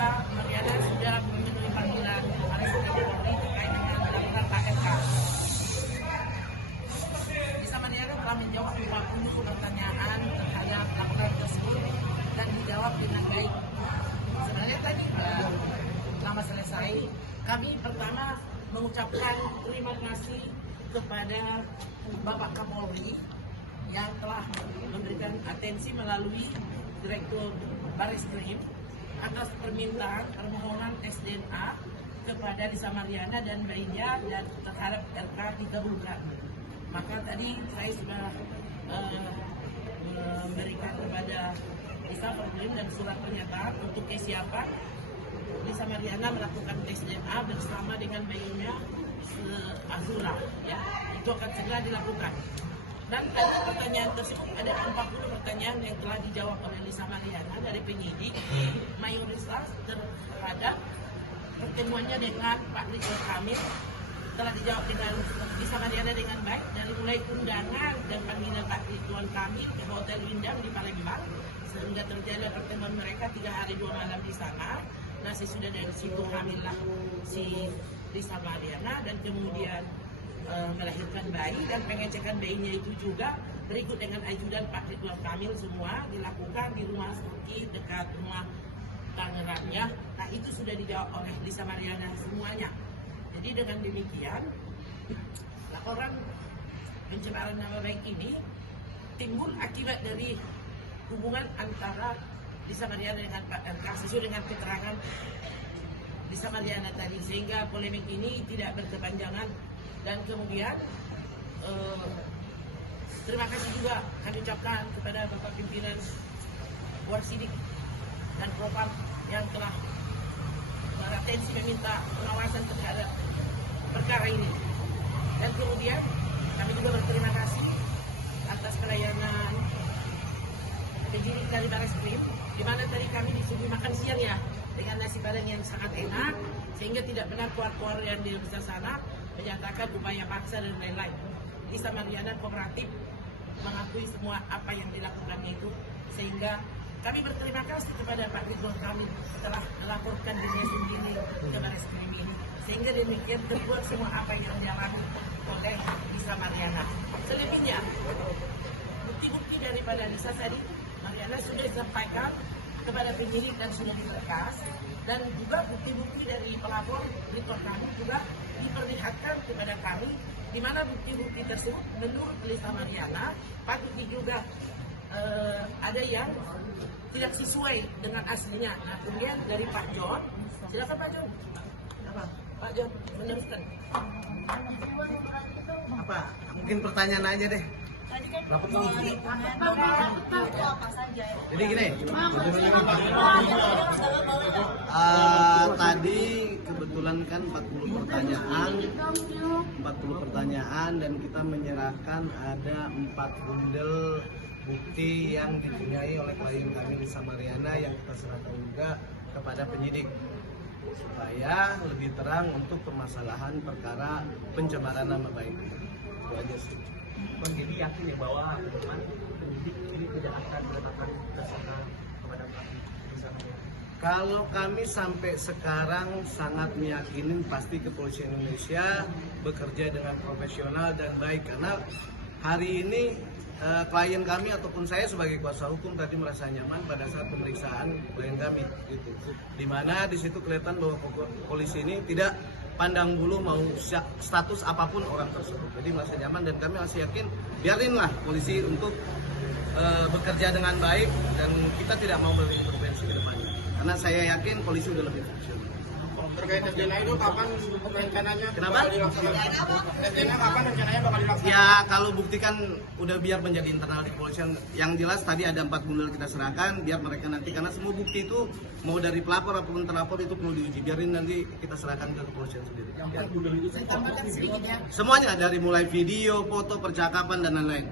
Lisa Mariana sudah memenuhi panggilan Baris Krim Polri terkait dengan melakukan KMK. Lisa Mariana telah menjawab 50 pertanyaan terhadap laporan tersebut dan dijawab dengan baik. Sebenarnya tadi lama selesai, kami pertama mengucapkan terima kasih kepada Bapak Kapolri yang telah memberikan atensi melalui Direktur Baris Krim atas permohonan SDNA kepada Lisa Mariana dan bayinya dan terhadap RK dikabulkan. Maka tadi saya sudah memberikan kepada Lisa Perlin dan surat pernyataan untuk kesiapan Lisa Mariana melakukan tes DNA bersama dengan bayinya Azura, ya, itu akan segera dilakukan. Dan pertanyaan tersebut ada 40 pertanyaan yang telah dijawab oleh Lisa Mariana dari penyidik, mayoritas terhadap pertemuannya dengan Pak Ridwan Kamil telah dijawab dengan Lisa Mariana dengan baik, dari mulai undangan dan panggilan Pak Ridwan Kamil ke Hotel Windang di Palembang sehingga terjadi pertemuan mereka 3 hari 2 malam di sana. Nah, sesudah dari situ hamillah si Lisa Mariana dan kemudian melahirkan bayi, dan pengecekan bayinya itu juga berikut dengan ajudan Pak Ridwan Kamil semua dilakukan di rumah sakit dekat rumah Tangerangnya. Nah, itu sudah dijawab oleh Lisa Mariana semuanya. Jadi dengan demikian laporan pencemaran nama baik ini timbul akibat dari hubungan antara Lisa Mariana dengan Pak RK sesuai dengan keterangan Lisa Mariana tadi, sehingga polemik ini tidak berkepanjangan. Dan kemudian terima kasih juga kami ucapkan kepada Bapak Pimpinan Warsidik dan Propam yang telah beratensi meminta pengawasan terhadap perkara ini. Dan kemudian kami juga berterima kasih atas pelayanan penyidik dari Baris Krim, di mana tadi kami disuguhi makan siang ya dengan nasi padang yang sangat enak, sehingga tidak benar keluar yang di luar sana menyatakan upaya paksa dan lain-lain. Lisa Mariana kooperatif mengakui semua apa yang dilakukannya itu, sehingga kami berterima kasih kepada Pak Ridwan Kamil setelah melaporkan dirinya sendiri ke Baris Krim ini, sehingga demikian terbuat semua apa yang dialami oleh Lisa Mariana. Selebihnya bukti-bukti daripada Lisa tadi Mariana sudah disampaikan kepada penyidik dan sudah dilekas, dan juga bukti-bukti dari pelapor Ridwan Kamil juga diperlihatkan kepada kami, di mana bukti-bukti tersebut menurut Lisa Mariana patut juga ada yang tidak sesuai dengan aslinya. Nah, kemudian dari Pak John, silakan Pak John. Apa? Pak John meneruskan. Apa? Mungkin pertanyaan aja deh. Jadi gini, tadi kebetulan kan 40 pertanyaan dan kita menyerahkan ada 4 bundel bukti yang dipunyai oleh klien kami Lisa Mariana yang kita serahkan juga kepada penyidik supaya lebih terang untuk permasalahan perkara pencemaran nama baik. Itu aja sih. Bang, jadi yakin ya bahwa penyidik ini tidak akan menetapkan tersangka kepada Pak Lisa Mariana? Kalau kami sampai sekarang sangat meyakini pasti kepolisian Indonesia bekerja dengan profesional dan baik, karena hari ini klien kami ataupun saya sebagai kuasa hukum tadi merasa nyaman pada saat pemeriksaan klien kami gitu. Dimana di situ kelihatan bahwa polisi ini tidak pandang bulu mau status apapun orang tersebut. Jadi merasa nyaman dan kami masih yakin biarinlah polisi untuk bekerja dengan baik dan kita tidak mau berintervensi ke depannya. Karena saya yakin polisi udah lebih profesional. Terkait SDNA itu kapan rencananya? Kenapa? SDNA kapan rencananya bakal dilaksanakan? Ya kalau bukti kan udah biar menjadi internal di kepolisian. Yang jelas tadi ada 4 bundel kita serahkan biar mereka nanti, karena semua bukti itu mau dari pelapor ataupun terlapor itu perlu diuji. Biarin nanti kita serahkan ke kepolisian sendiri. Yang 4 bundel itu Tambahkan sedikit ya. Semuanya dari mulai video, foto, percakapan dan lain-lain.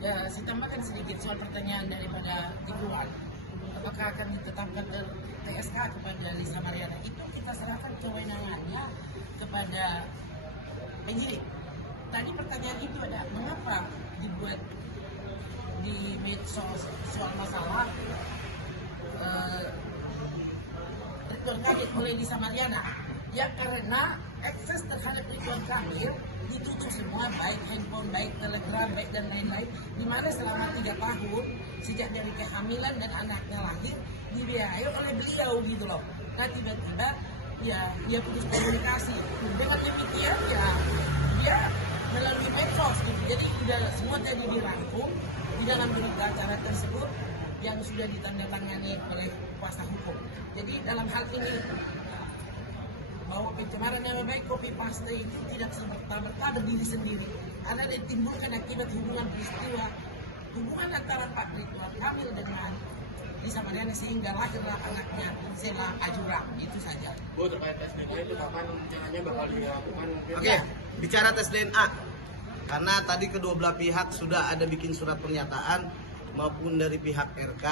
Ya, saya tambahkan sedikit soal pertanyaan daripada Tiguan. Apakah akan ditetapkan TSK kepada Lisa Mariana? Itu kita serahkan kewenangannya kepada penyidik. Tadi pertanyaan itu ada, mengapa dibuat di medsos soal masalah Ridwan Kamil oleh Lisa Mariana? Ya karena akses terhadap Ridwan Kamil ditutup semua, baik handphone, baik telegram, baik dan lain-lain, di mana selama 3 tahun sejak dari kehamilan dan anaknya lahir dibiayai oleh beliau gitu loh. Nah tiba-tiba ya dia putus komunikasi. Dengan demikian ya dia melalui medsos gitu. Jadi udah semua tadi dirangkum di dalam berita acara tersebut yang sudah ditandatangani oleh kuasa hukum. Jadi dalam hal ini bahwa pencemaran nama baik copy paste itu tidak serta-merta berdiri sendiri, karena ditimbulkan akibat hubungan peristiwa hubungan antara Pak Ridwan Kamil dengan Lisa Mariana sehingga lahirlah anaknya Sela Ajura. Itu saja. Bu, terkait tes DNA itu kapan rencananya bakal dilakukan? Oke, bicara tes DNA. Karena tadi kedua belah pihak sudah ada bikin surat pernyataan maupun dari pihak RK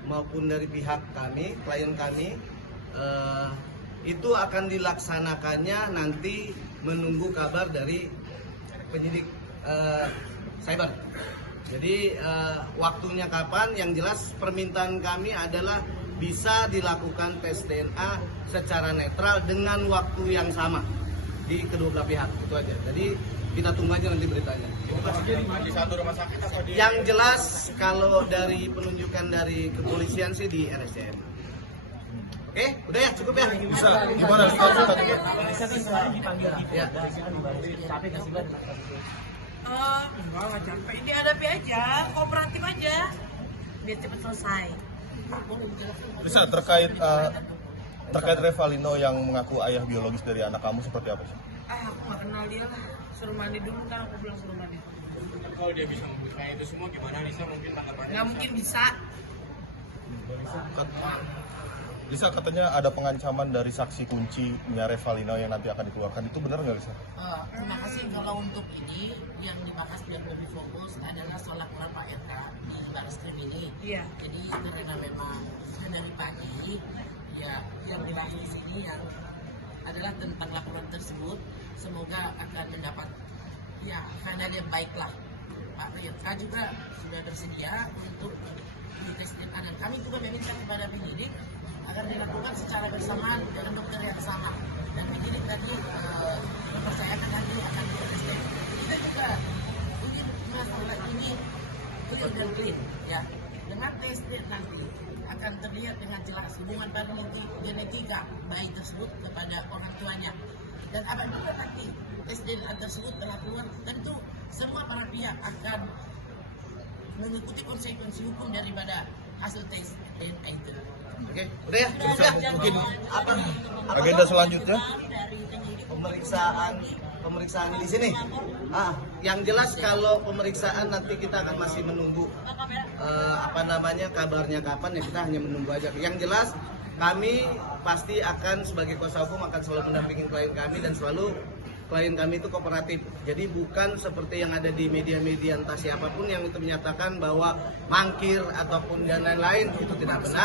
maupun dari pihak kami, klien kami, itu akan dilaksanakannya nanti menunggu kabar dari penyidik cyber. Jadi waktunya kapan? Yang jelas permintaan kami adalah bisa dilakukan tes DNA secara netral dengan waktu yang sama di kedua belah pihak. Itu aja. Jadi kita tunggu aja nanti beritanya. Di satu rumah sakit atau di? Yang jelas kalau dari penunjukan dari kepolisian sih di RSCM. Oke, udah ya, cukup ya. Bisa, gimana status tadi? Bisa kan kemarin dipanggil di Ya. Polda, sih kan dibantu. Capek nggak sih, Bang? Enggak capek. Dihadapi aja, kooperatif aja. Biar cepet selesai. Bisa terkait Revalino yang mengaku ayah biologis dari anak kamu seperti apa sih? Aku nggak kenal dia lah. Suruh mandi dulu kan, aku bilang suruh mandi. Kalau dia bisa membuka itu semua gimana Lisa mungkin tanggapannya? Nggak mungkin bisa. Lisa katanya ada pengancaman dari saksi kuncinya Revalino yang nanti akan dikeluarkan. Itu benar nggak, Lisa? Terima kasih. Kalau untuk ini yang dibahas biar lebih fokus adalah soal laporan Pak RK di Barreskrim ini. Iya. Jadi karena memang dari pagi ya yang dibahas di sini yang adalah tentang laporan tersebut, semoga akan mendapat ya karena dia baiklah. Pak RK juga sudah bersedia untuk dites DNA dan kami juga meminta kepada penyidik agar dilakukan secara bersamaan dengan dokter yang sama, dan penyidik tadi mempercayakan nanti akan dites. Kita juga ingin masalah ini clear dan clean ya. Dengan tes nanti akan terlihat dengan jelas hubungan genetika bayi tersebut kepada orang tuanya, dan apabila nanti tes DNA tersebut telah keluar, tentu semua para pihak akan mengikuti konsekuensi hukum daripada hasil tes DNA itu. Oke, udah ya. Mungkin Apa agenda selanjutnya? pemeriksaan di sini. Yang jelas kalau pemeriksaan nanti kita akan masih menunggu kabarnya kapan ya, kita hanya menunggu aja. Yang jelas kami pasti akan sebagai kuasa hukum akan selalu mendampingi klien kami dan selalu klien kami itu kooperatif. Jadi bukan seperti yang ada di media-media entah siapapun yang itu menyatakan bahwa mangkir ataupun dan lain-lain, itu tidak benar.